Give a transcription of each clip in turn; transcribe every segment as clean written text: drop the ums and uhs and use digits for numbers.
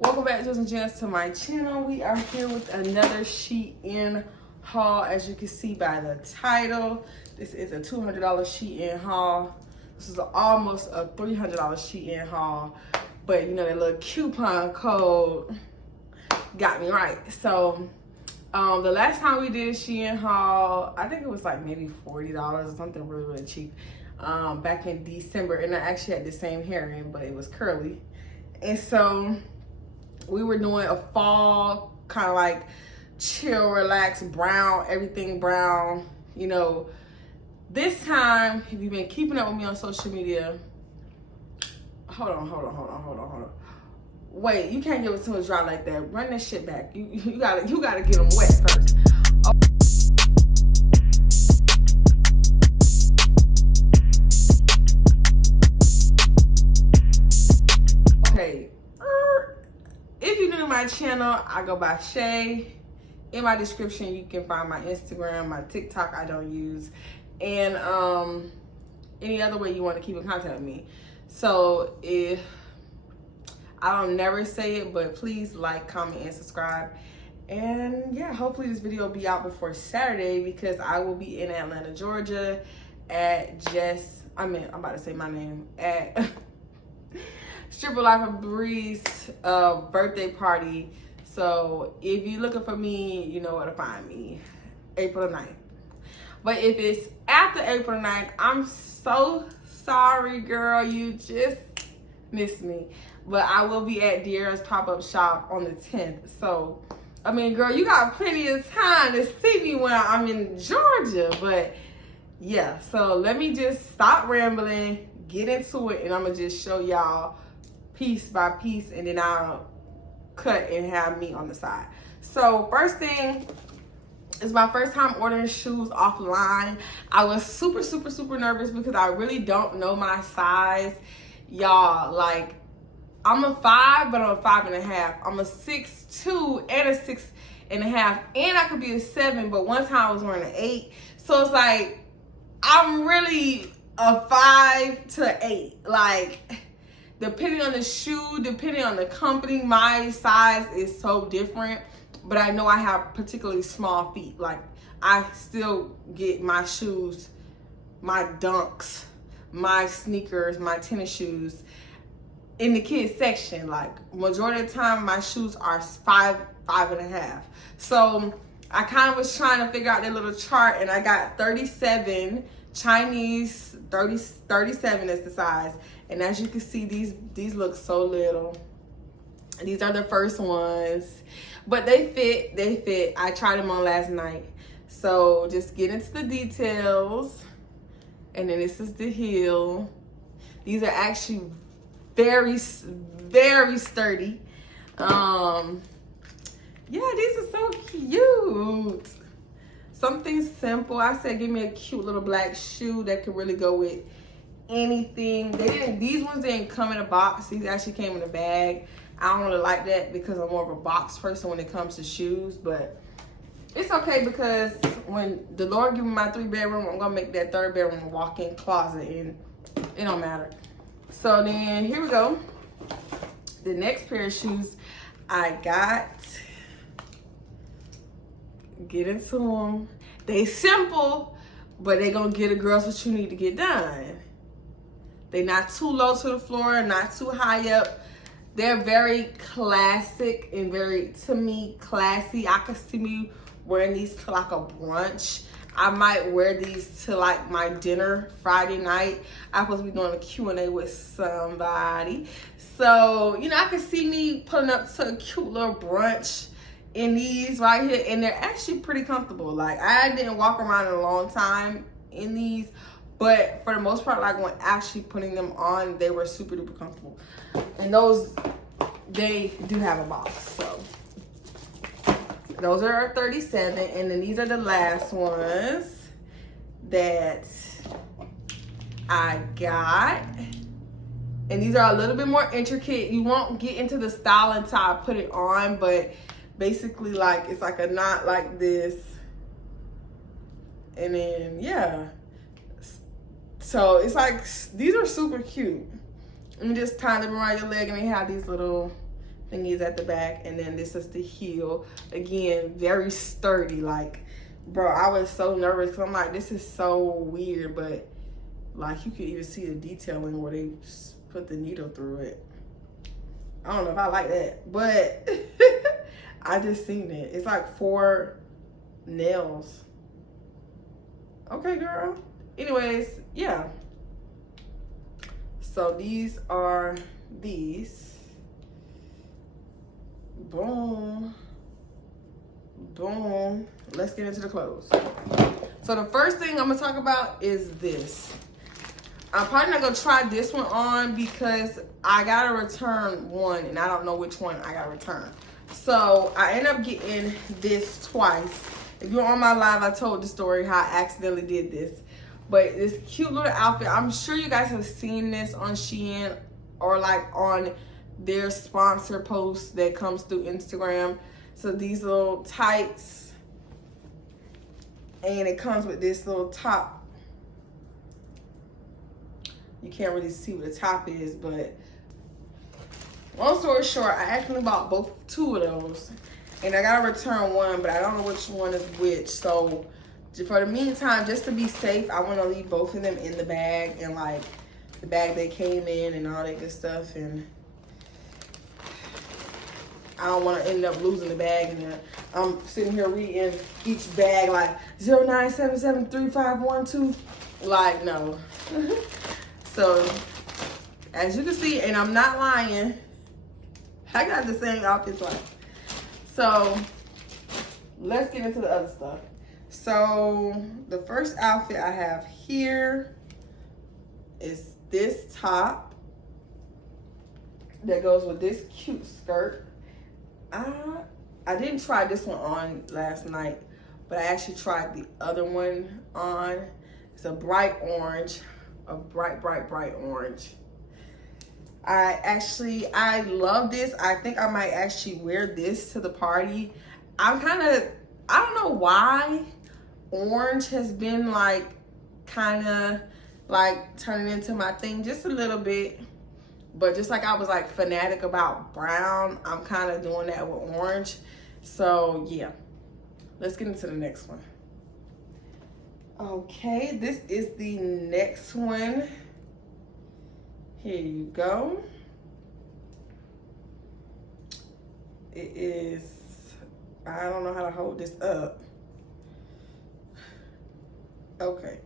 Welcome back, Jems and Jems, to my channel. We are here with another Shein haul. As you can see by the title, this is a $200 Shein haul. This is almost a $300 Shein haul, but you know that little coupon code got me right. So the last time we did a Shein haul, I think it was like maybe $40 or something really cheap, back in December, and I actually had the same hair in, but it was curly. And so we were doing a fall kind of like chill, relax, brown, everything brown. You know, this time, if you've been keeping up with me on social media, hold on. Wait, you can't give it to us dry like that. Run that shit back. You gotta get them wet first. Okay. If you're new to my channel, I go by Shaye. In my description, you can find my Instagram, my TikTok I don't use, and any other way you want to keep in contact with me. So if I don't never say it, but please like, comment, and subscribe. And yeah, hopefully this video will be out before Saturday, because I will be in Atlanta, Georgia at I'm about to say my name, at Stripper Life of Bree's birthday party. So if you're looking for me, you know where to find me. April 9th. But if it's after April 9th, I'm so sorry, girl. You just missed me. But I will be at Dear's pop-up shop on the 10th. So, I mean, girl, you got plenty of time to see me when I'm in Georgia. But yeah, so let me just stop rambling, get into it, and I'm going to just show y'all piece by piece, and then I'll cut and have meat on the side. So first thing is my first time ordering shoes offline. I was super nervous because I really don't know my size, y'all. Like, I'm a 5, but I'm a 5.5. I'm a 6'2" and a 6.5, and I could be a 7, but one time I was wearing an 8. So it's like I'm really a 5 to 8. Like, depending on the shoe, depending on the company, my size is so different. But I know I have particularly small feet. Like, I still get my shoes, my Dunks, my sneakers, my tennis shoes in the kids section. Like, majority of the time, my shoes are 5.5. So I kind of was trying to figure out that little chart, and I got 37, Chinese 37 is the size. And as you can see, these look so little. These are the first ones, but they fit. I tried them on last night. So just get into the details. And then this is the heel. These are actually very sturdy. Yeah, these are so cute. Something simple. I said, give me a cute little black shoe that could really go with anything. These ones didn't come in a box. These actually came in a bag. I don't really like that because I'm more of a box person when it comes to shoes, but it's okay because when the Lord give me my 3-bedroom, I'm gonna make that 3rd bedroom a walk-in closet, and it don't matter. So then here we go. The next pair of shoes I got. Get into them. They simple, but they gonna get a girls what you need to get done. They're not too low to the floor, not too high up. They're very classic and very, to me, classy. I could see me wearing these to like a brunch. I might wear these to like my dinner Friday night. I'm supposed to be doing a Q&A with somebody. So, you know, I could see me pulling up to a cute little brunch in these right here. And they're actually pretty comfortable. Like, I didn't walk around in a long time in these, but for the most part, like when actually putting them on, they were super duper comfortable. And those, they do have a box. So those are 37. And then these are the last ones that I got. And these are a little bit more intricate. You won't get into the style until I put it on, but basically, like, it's like a knot like this. And then, yeah. So it's like, these are super cute. And just tie them around your leg, and they have these little thingies at the back, and then this is the heel. Again, very sturdy. Like, bro, I was so nervous because I'm like, this is so weird, but like you can even see the detailing where they put the needle through it. I don't know if I like that, but I just seen it. It's like 4 nails. Okay, girl. Anyways, yeah. So these are these. Boom. Boom. Let's get into the clothes. So the first thing I'm gonna talk about is this. I'm probably not gonna try this one on because I gotta return one and I don't know which one I gotta return. So I end up getting this twice. If you're on my live, I told the story how I accidentally did this. But this cute little outfit, I'm sure you guys have seen this on Shein or like on their sponsor post that comes through Instagram. So these little tights, and it comes with this little top. You can't really see what the top is, but long story short, I actually bought 2 of those, and I gotta return one, but I don't know which one is which. So for the meantime, just to be safe, I want to leave both of them in the bag, and like the bag they came in and all that good stuff, and I don't want to end up losing the bag, and I'm sitting here reading each bag like 09773512. Like, no. So as you can see, and I'm not lying, I got the same outfit twice. So let's get into the other stuff. So the first outfit I have here is this top that goes with this cute skirt. I didn't try this one on last night, but I actually tried the other one on. It's a bright orange, a bright orange. I love this. I think I might actually wear this to the party. I don't know why orange has been like kind of like turning into my thing just a little bit. But just like I was like fanatic about brown, I'm kind of doing that with orange. So yeah, let's get into the next one. Okay, this is the next one. Here you go. It is, I don't know how to hold this up. Okay.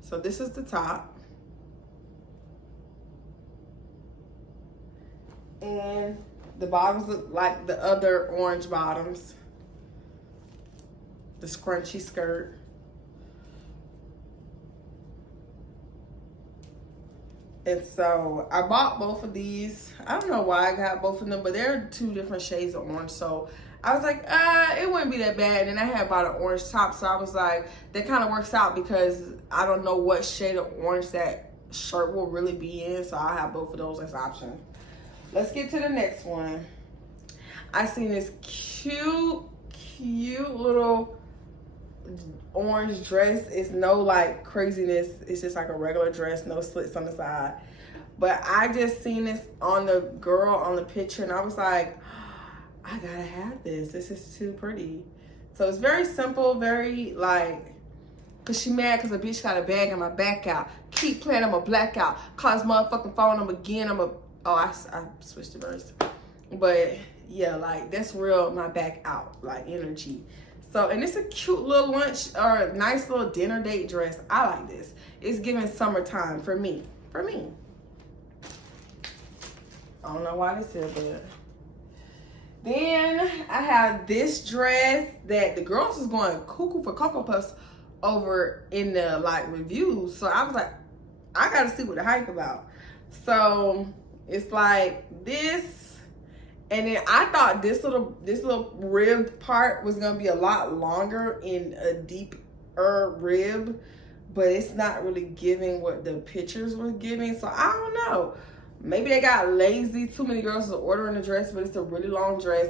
So this is the top. And the bottoms look like the other orange bottoms. The scrunchy skirt. And so I bought both of these. I don't know why I got both of them, but they're 2 different shades of orange. So I was like, it wouldn't be that bad. And I had bought an orange top. So I was like, that kind of works out because I don't know what shade of orange that shirt will really be in. So I'll have both of those as options. Let's get to the next one. I seen this cute little orange dress. It's no like craziness. It's just like a regular dress, no slits on the side. But I just seen this on the girl on the picture, and I was like, I gotta have this. This is too pretty. So it's very simple, very like, cause she mad cause a bitch got a bag in my back out. Keep playing, I'm a blackout. Cause motherfucking phone them again, I switched the verse. But yeah, like that's real my back out, like energy. So, and it's a cute little lunch or nice little dinner date dress. I like this. It's giving summertime for me. For me. I don't know why this is, but. Then I have this dress that the girls was going cuckoo for Cocoa Puffs over in the like reviews. So I was like, I gotta see what the hype about. So it's like this. And then I thought this little ribbed part was gonna be a lot longer in a deeper rib, but it's not really giving what the pictures were giving. So I don't know. Maybe they got lazy. Too many girls are ordering a dress, but it's a really long dress.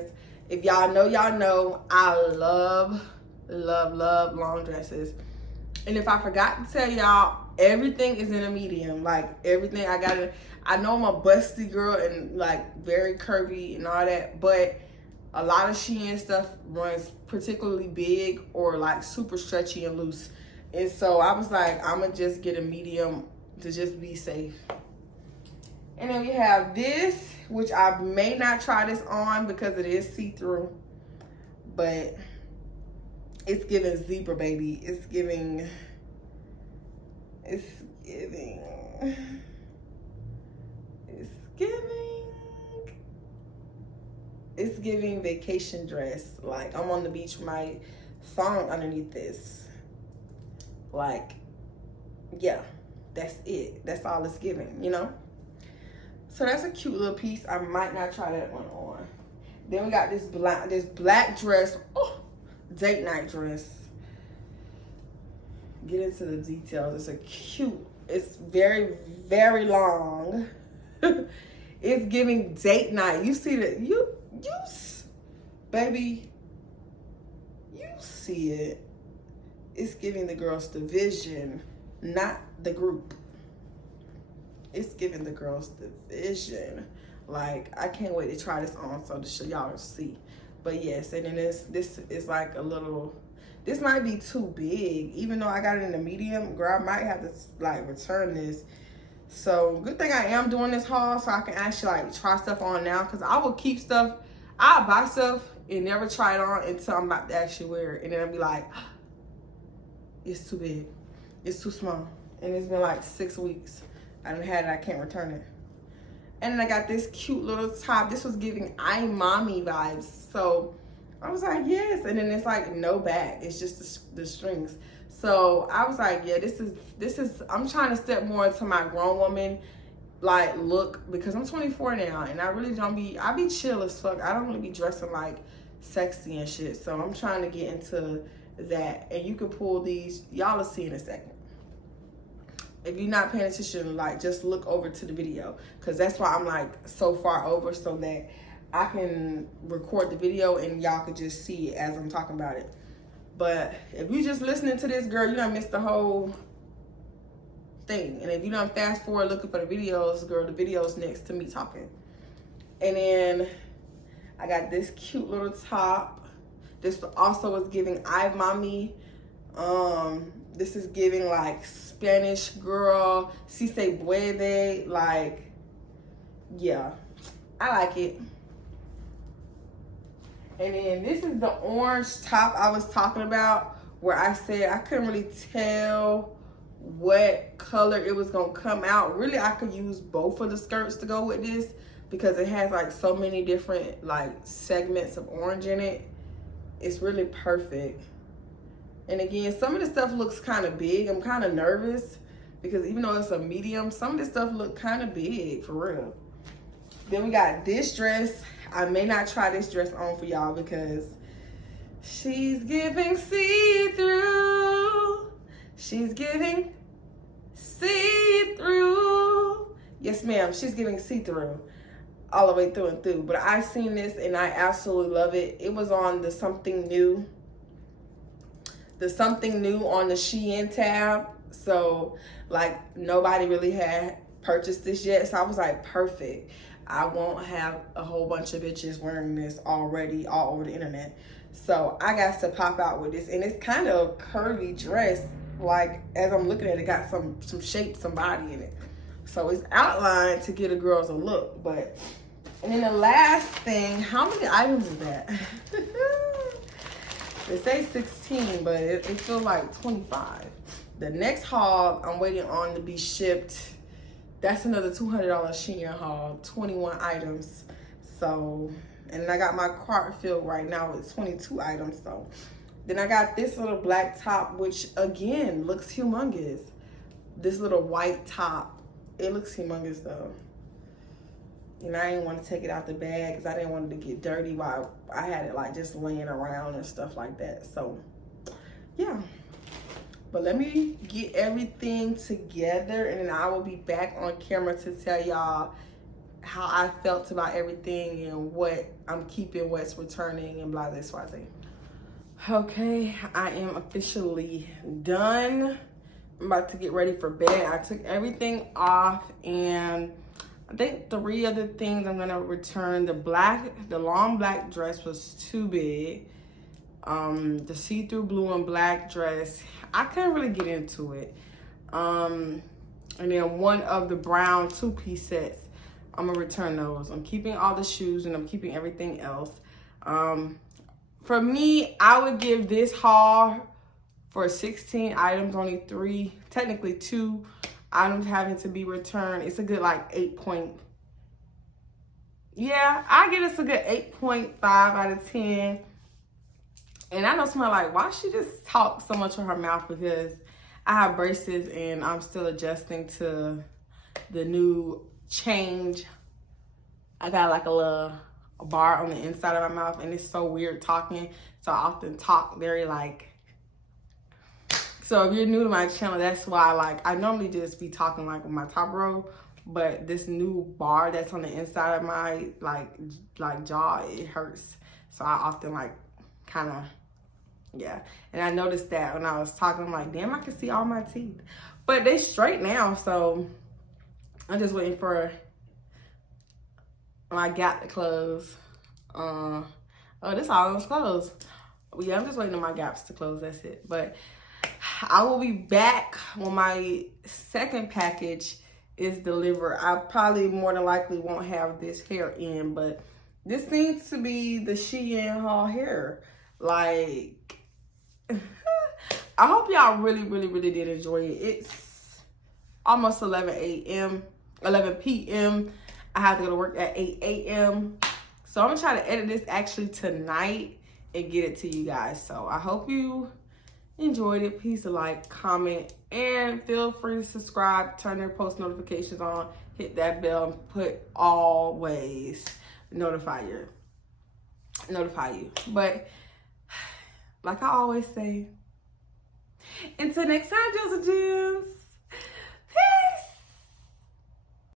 If y'all know, y'all know. I love long dresses. And if I forgot to tell y'all, everything is in a medium. Like everything I know I'm a busty girl and like very curvy and all that, but a lot of Shein stuff runs particularly big or like super stretchy and loose. And so I was like, I'm gonna just get a medium to just be safe. And then we have this, which I may not try this on because it is see-through, but it's giving zebra, baby. It's giving vacation dress. Like I'm on the beach with my thong underneath this. Like, yeah, that's it. That's all it's giving, you know? So that's a cute little piece. I might not try that one on. Then we got this black dress. Oh, date night dress. Get into the details. It's very, very long. It's giving date night. You see that? Baby, you see it. It's giving the girls the vision, not the group. It's giving the girls the vision. Like, I can't wait to try this on so to show y'all see. But yes, and then this is like a little, this might be too big. Even though I got it in a medium, girl, I might have to like return this. So good thing I am doing this haul so I can actually like try stuff on now, because I will keep stuff, I'll buy stuff and never try it on until I'm about to actually wear it. And then I'll be like, it's too big, it's too small. And it's been like 6 weeks. I done had it, I can't return it. And then I got this cute little top. This was giving I'm mommy vibes. So I was like, yes. And then it's like no back, it's just the strings. So I was like, yeah, this is, I'm trying to step more into my grown woman like look, because I'm 24 now and I really don't be, I be chill as fuck. I don't really be dressing like sexy and shit. So I'm trying to get into that. And you can pull these, y'all will see in a second. If you're not paying attention, like just look over to the video, because that's why I'm like so far over, so that I can record the video and y'all can just see it as I'm talking about it. But if you just listening to this, girl, you done missed the whole thing. And if you done fast forward looking for the videos, girl, the video's next to me talking. And then I got this cute little top. This also is giving I mommy. This is giving like Spanish girl, si se puede, like, yeah, I like it. And then this is the orange top I was talking about, where I said I couldn't really tell what color it was gonna come out. Really, I could use both of the skirts to go with this, because it has like so many different like segments of orange in it. It's really perfect. And again, some of the stuff looks kind of big. I'm kind of nervous because even though it's a medium, some of this stuff look kind of big, for real. Then we got this dress. I may not try this dress on for y'all because she's giving see-through. She's giving see-through. Yes, ma'am, she's giving see-through all the way through and through. But I've seen this and I absolutely love it. It was on the something new. The something new on the Shein tab. So like nobody really had purchased this yet. So I was like, perfect. I won't have a whole bunch of bitches wearing this already all over the internet. So I got to pop out with this. And it's kind of a curvy dress. Like as I'm looking at it, got some shape, some body in it. So it's outlined to get a girl's a look. But, and then the last thing, how many items is that? They say 16, but it feels like 25. The next haul I'm waiting on to be shipped. That's another $200 Shein haul, 21 items. So, and I got my cart filled right now with 22 items. So, then I got this little black top, which again looks humongous. This little white top, it looks humongous though. And I didn't want to take it out the bag because I didn't want it to get dirty while I had it like just laying around and stuff like that. So, yeah. But let me get everything together and then I will be back on camera to tell y'all how I felt about everything and what I'm keeping, what's returning, and blah, blah, blah. Okay, I am officially done I'm about to get ready for bed. I took everything off, and I think 3 other things I'm gonna return. The long black dress was too big. The see-through blue and black dress, I couldn't really get into it. And then one of the brown 2-piece sets, I'm gonna return those. I'm keeping all the shoes and I'm keeping everything else. For me, I would give this haul for 16 items, only 3, technically 2 items having to be returned. It's a good like 8 point. Yeah, I get it's a good 8.5 out of 10. And I know somebody like, why she just talk so much with her mouth? Because I have braces and I'm still adjusting to the new change. I got like a little bar on the inside of my mouth, and it's so weird talking. So I often talk very like, so if you're new to my channel, that's why like I normally just be talking like with my top row, but this new bar that's on the inside of my like jaw, it hurts. So I often like kind of, yeah. And I noticed that when I was talking, I'm like, damn, I can see all my teeth. But they straight now, so I'm just waiting for my gap to close. Oh, this almost closed. Yeah, I'm just waiting on my gaps to close, that's it. But I will be back when my second package is delivered. I probably more than likely won't have this hair in, but this seems to be the Shein haul hair. Like, I hope y'all really did enjoy it. It's almost 11 p.m. I have to go to work at 8 a.m. So I'm gonna try to edit this actually tonight and get it to you guys. So I hope you enjoyed it. Please like, comment, and feel free to subscribe, turn their post notifications on, hit that bell, and put always notify you. But like I always say, until next time, Jems and Jems.